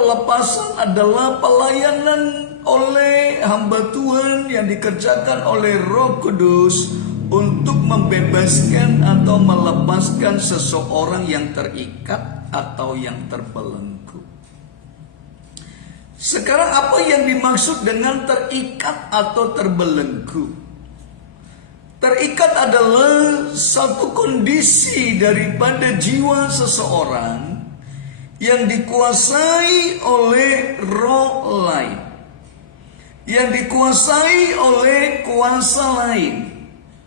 pelepasan adalah pelayanan oleh hamba Tuhan yang dikerjakan oleh Roh Kudus untuk membebaskan atau melepaskan seseorang yang terikat atau yang terbelenggu. Sekarang apa yang dimaksud dengan terikat atau terbelenggu? Terikat adalah satu kondisi daripada jiwa seseorang yang dikuasai oleh roh lain, yang dikuasai oleh kuasa lain.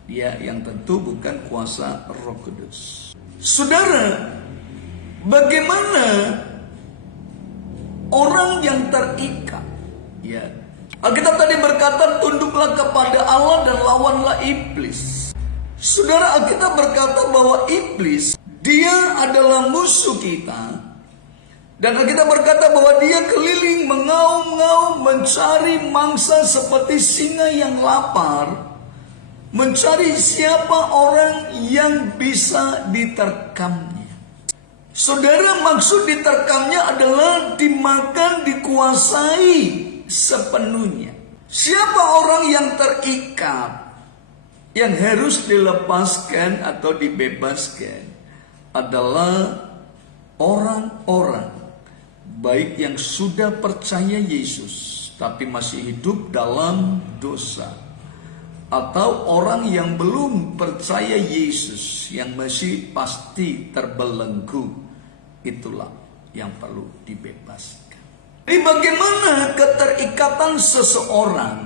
Dia yang tentu bukan kuasa Roh Kudus. Saudara, bagaimana orang yang terikat? Ya, Alkitab tadi berkata, tunduklah kepada Allah dan lawanlah iblis. Saudara, Alkitab berkata bahwa iblis, dia adalah musuh kita. Dan Alkitab berkata bahwa dia keliling mengaum-ngaum mencari mangsa seperti singa yang lapar, mencari siapa orang yang bisa diterkamnya. Saudara, maksud diterkamnya adalah dimakan, dikuasai sepenuhnya. Siapa orang yang terikat, yang harus dilepaskan atau dibebaskan adalah orang-orang baik yang sudah percaya Yesus tapi masih hidup dalam dosa, atau orang yang belum percaya Yesus yang masih pasti terbelenggu. Itulah yang perlu dibebaskan. Jadi bagaimana keterikatan seseorang?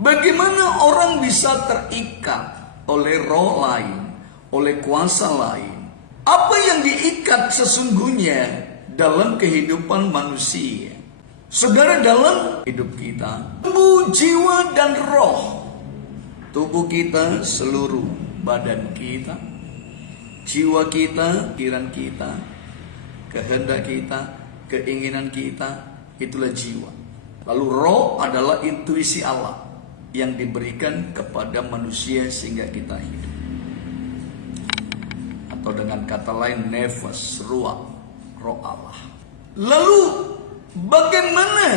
Bagaimana orang bisa terikat oleh roh lain, oleh kuasa lain? Apa yang diikat sesungguhnya dalam kehidupan manusia? Saudara, dalam hidup kita, tubuh, jiwa, dan roh. Tubuh kita, seluruh badan kita, jiwa kita, pikiran kita, kehendak kita, keinginan kita, itulah jiwa. Lalu roh adalah intuisi Allah yang diberikan kepada manusia sehingga kita hidup. Atau dengan kata lain, nefas, ruah, roh Allah. Lalu bagaimana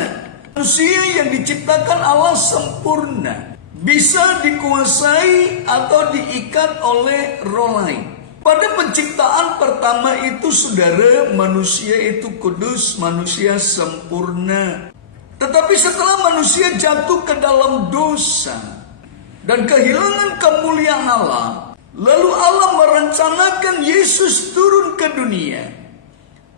manusia yang diciptakan Allah sempurna bisa dikuasai atau diikat oleh roh lain? Pada penciptaan pertama itu, saudara, manusia itu kudus, manusia sempurna. Tetapi setelah manusia jatuh ke dalam dosa dan kehilangan kemuliaan Allah, lalu Allah merencanakan Yesus turun ke dunia,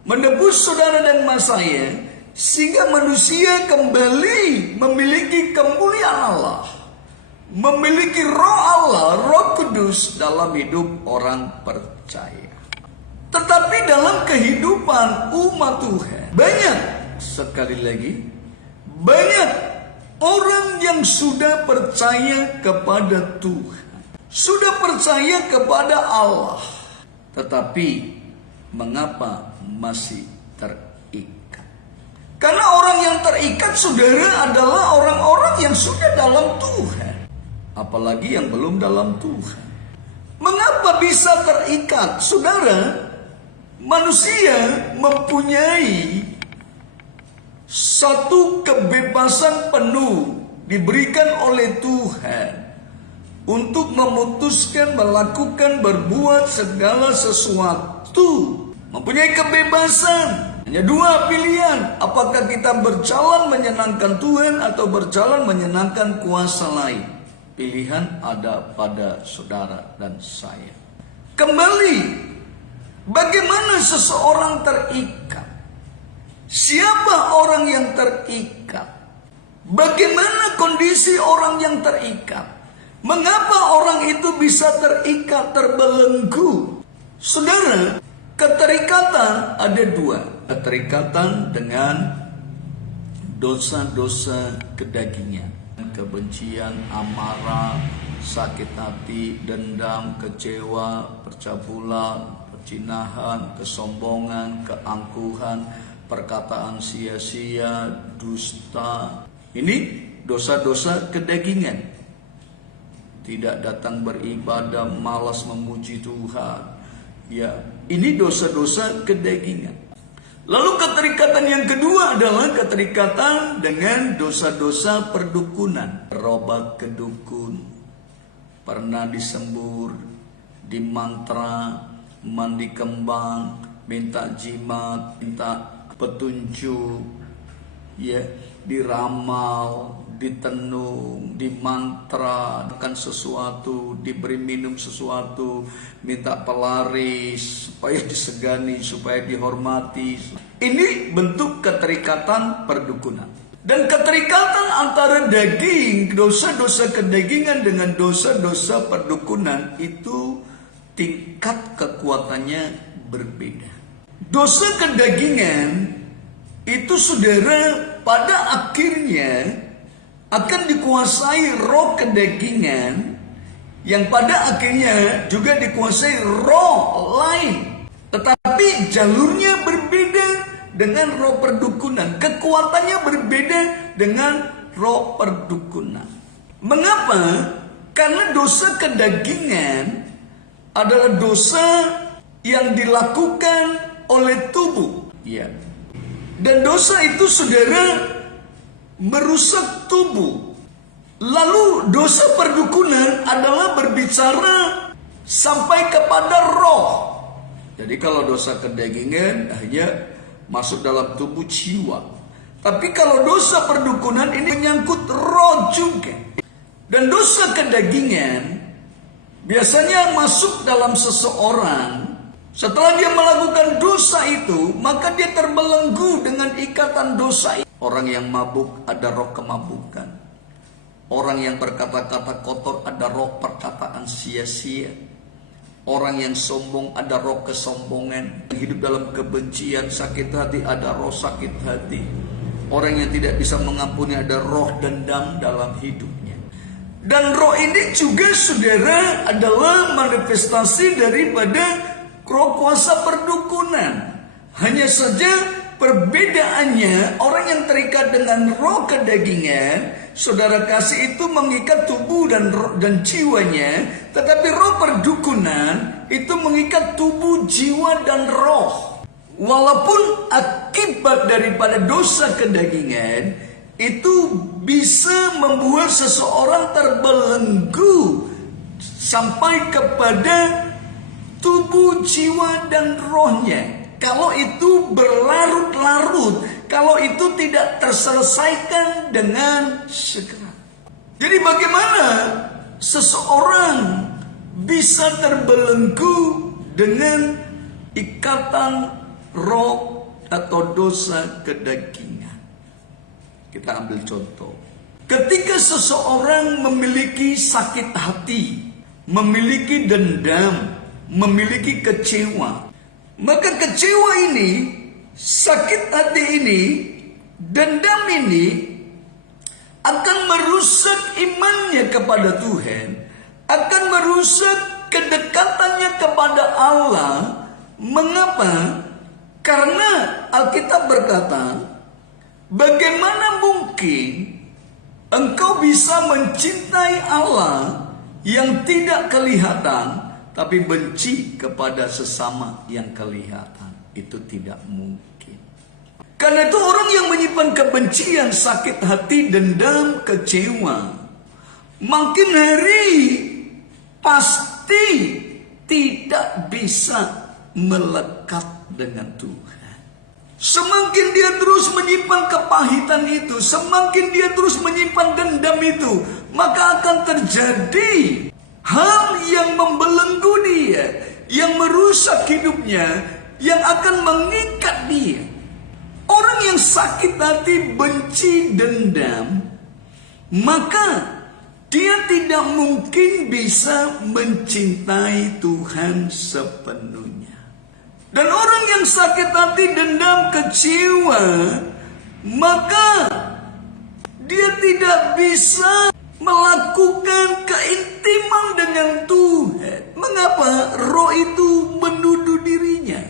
menebus saudara dan saya, sehingga manusia kembali memiliki kemuliaan Allah, memiliki roh Allah, Roh Kudus dalam hidup orang percaya. Tetapi dalam kehidupan umat Tuhan, banyak, sekali lagi, banyak orang yang sudah percaya kepada Tuhan, sudah percaya kepada Allah, tetapi mengapa masih terikat? Karena orang yang terikat, saudara, adalah orang-orang yang sudah dalam Tuhan, apalagi yang belum dalam Tuhan. Mengapa bisa terikat? Saudara, manusia mempunyai satu kebebasan penuh diberikan oleh Tuhan untuk memutuskan, melakukan, berbuat segala sesuatu. Mempunyai kebebasan. Hanya dua pilihan. Apakah kita berjalan menyenangkan Tuhan atau berjalan menyenangkan kuasa lain? Pilihan ada pada saudara dan saya. Kembali, bagaimana seseorang terikat? Siapa orang yang terikat? Bagaimana kondisi orang yang terikat? Mengapa orang itu bisa terikat, terbelenggu? Saudara, keterikatan ada dua. Keterikatan dengan dosa-dosa kedagingan, kebencian, amarah, sakit hati, dendam, kecewa, percabulan, percinahan, kesombongan, keangkuhan, perkataan sia-sia, dusta. Ini dosa-dosa kedagingan. Tidak datang beribadah, malas memuji Tuhan. Ya, ini dosa-dosa kedagingan. Lalu keterikatan yang kedua adalah keterikatan dengan dosa-dosa perdukunan. Berobat ke dukun, pernah disembur, dimantra, mandi kembang, minta jimat, minta petunjuk, ya, diramal, ditenung, dimantra akan sesuatu, diberi minum sesuatu, minta pelaris supaya disegani, supaya dihormati. Ini bentuk keterikatan perdukunan. Dan keterikatan antara daging, dosa-dosa kedagingan dengan dosa-dosa perdukunan itu tingkat kekuatannya berbeda. Dosa kedagingan itu, saudara, pada akhirnya akan dikuasai roh kedagingan yang pada akhirnya juga dikuasai roh lain. Tetapi jalurnya berbeda dengan roh perdukunan. Kekuatannya berbeda dengan roh perdukunan. Mengapa? Karena dosa kedagingan adalah dosa yang dilakukan oleh tubuh. Ya. Dan dosa itu, saudara, merusak tubuh. Lalu dosa perdukunan adalah berbicara sampai kepada roh. Jadi kalau dosa kedagingan hanya masuk dalam tubuh jiwa. Tapi kalau dosa perdukunan ini menyangkut roh juga. Dan dosa kedagingan biasanya masuk dalam seseorang. Setelah dia melakukan dosa itu, maka dia terbelenggu dengan ikatan dosa itu. Orang yang mabuk ada roh kemabukan. Orang yang berkata-kata kotor ada roh perkataan sia-sia. Orang yang sombong ada roh kesombongan. Hidup dalam kebencian, sakit hati ada roh sakit hati. Orang yang tidak bisa mengampuni ada roh dendam dalam hidupnya. Dan roh ini juga, saudara, adalah manifestasi daripada roh kuasa perdukunan. Hanya saja perbedaannya, orang yang terikat dengan roh kedagingan, saudara kasih, itu mengikat tubuh dan jiwanya. Tetapi roh perdukunan itu mengikat tubuh, jiwa, dan roh. Walaupun akibat daripada dosa kedagingan itu bisa membuat seseorang terbelenggu sampai kepada tubuh, jiwa, dan rohnya. Kalau itu berlarut-larut, kalau itu tidak terselesaikan dengan segera. Jadi bagaimana seseorang bisa terbelenggu dengan ikatan roh atau dosa kedagingan? Kita ambil contoh. Ketika seseorang memiliki sakit hati, memiliki dendam, memiliki kecewa, maka kecewa ini, sakit hati ini, dendam ini akan merusak imannya kepada Tuhan, akan merusak kedekatannya kepada Allah. Mengapa? Karena Alkitab berkata, bagaimana mungkin engkau bisa mencintai Allah yang tidak kelihatan, tapi benci kepada sesama yang kelihatan? Itu tidak mungkin. Karena itu orang yang menyimpan kebencian, sakit hati, dendam, kecewa, makin hari pasti tidak bisa melekat dengan Tuhan. Semakin dia terus menyimpan kepahitan itu, semakin dia terus menyimpan dendam itu, maka akan terjadi hal yang membelenggu dia, yang merusak hidupnya, yang akan mengikat dia. Orang yang sakit hati, benci, dendam, maka dia tidak mungkin bisa mencintai Tuhan sepenuhnya. Dan orang yang sakit hati, dendam, kecewa, maka dia tidak bisa melakukan keintiman dengan Tuhan. Mengapa? Roh itu menuduh dirinya.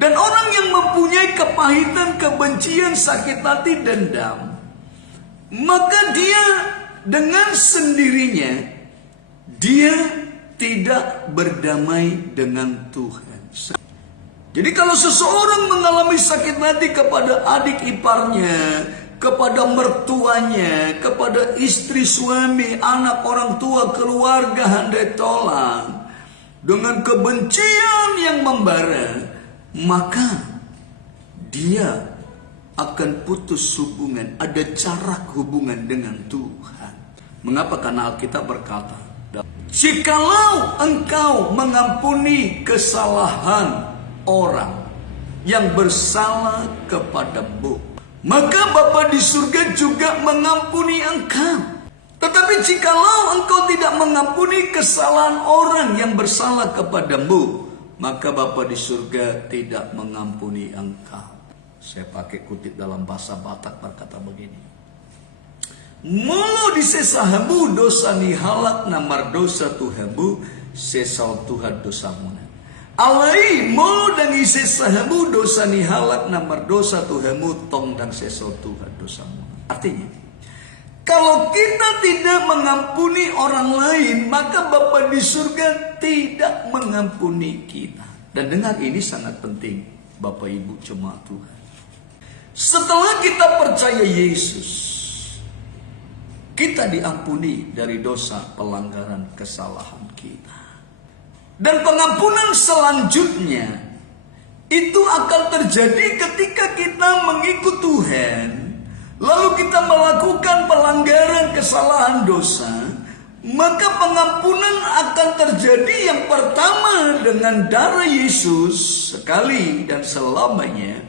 Dan orang yang mempunyai kepahitan, kebencian, sakit hati, dendam, maka dia dengan sendirinya, dia tidak berdamai dengan Tuhan. Jadi kalau seseorang mengalami sakit hati kepada adik iparnya, kepada mertuanya, kepada istri, suami, anak, orang tua, keluarga, handai tolan, dengan kebencian yang membara, maka dia akan putus hubungan, ada jarak hubungan dengan Tuhan. Mengapa? Karena Alkitab berkata, jikalau engkau mengampuni kesalahan orang yang bersalah kepadamu, maka Bapa di surga juga mengampuni engkau. Tetapi jikalau engkau tidak mengampuni kesalahan orang yang bersalah kepadamu, maka Bapa di surga tidak mengampuni engkau. Saya pakai kutip dalam bahasa Batak berkata begini. Mulu disesahamu dosa nihalak namar dosa Tuhamu sesal Tuhan dosamu. Alai mulu dan isesahamu dosa nihalak namar dosa Tuhamu tong dan sesal Tuhan dosamu. Artinya, kalau kita tidak mengampuni orang lain, maka Bapa di surga tidak mengampuni kita. Dan dengar, ini sangat penting, Bapak Ibu jemaat Tuhan. Setelah kita percaya Yesus, kita diampuni dari dosa pelanggaran kesalahan kita. Dan pengampunan selanjutnya itu akan terjadi ketika kita mengikut Tuhan, lalu kita melakukan pelanggaran kesalahan dosa, maka pengampunan akan terjadi yang pertama dengan darah Yesus sekali dan selamanya.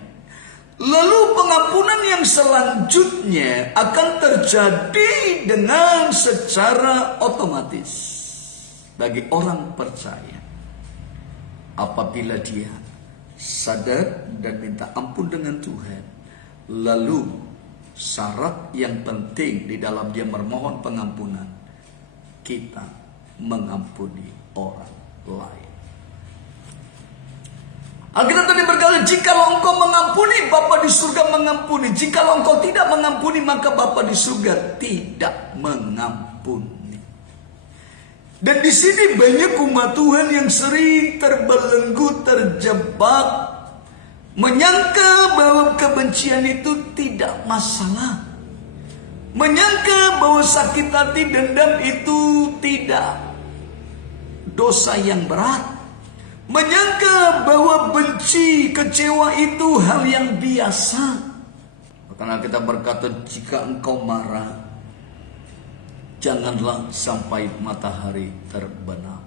Lalu pengampunan yang selanjutnya akan terjadi dengan secara otomatis bagi orang percaya. Apabila dia sadar dan minta ampun dengan Tuhan, lalu syarat yang penting di dalam dia memohon pengampunan, kita mengampuni orang lain. Alkitab tadi berkata, jikalau engkau mengampuni, Bapa di surga mengampuni. Jikalau engkau tidak mengampuni, maka Bapa di surga tidak mengampuni. Dan di sini banyak umat Tuhan yang sering terbelenggu, terjebak, menyangka bahwa kebencian itu tidak masalah, menyangka bahwa sakit hati, dendam itu tidak dosa yang berat, menyangka bahwa benci, kecewa itu hal yang biasa. Karena kita berkata, jika engkau marah, janganlah sampai matahari terbenam.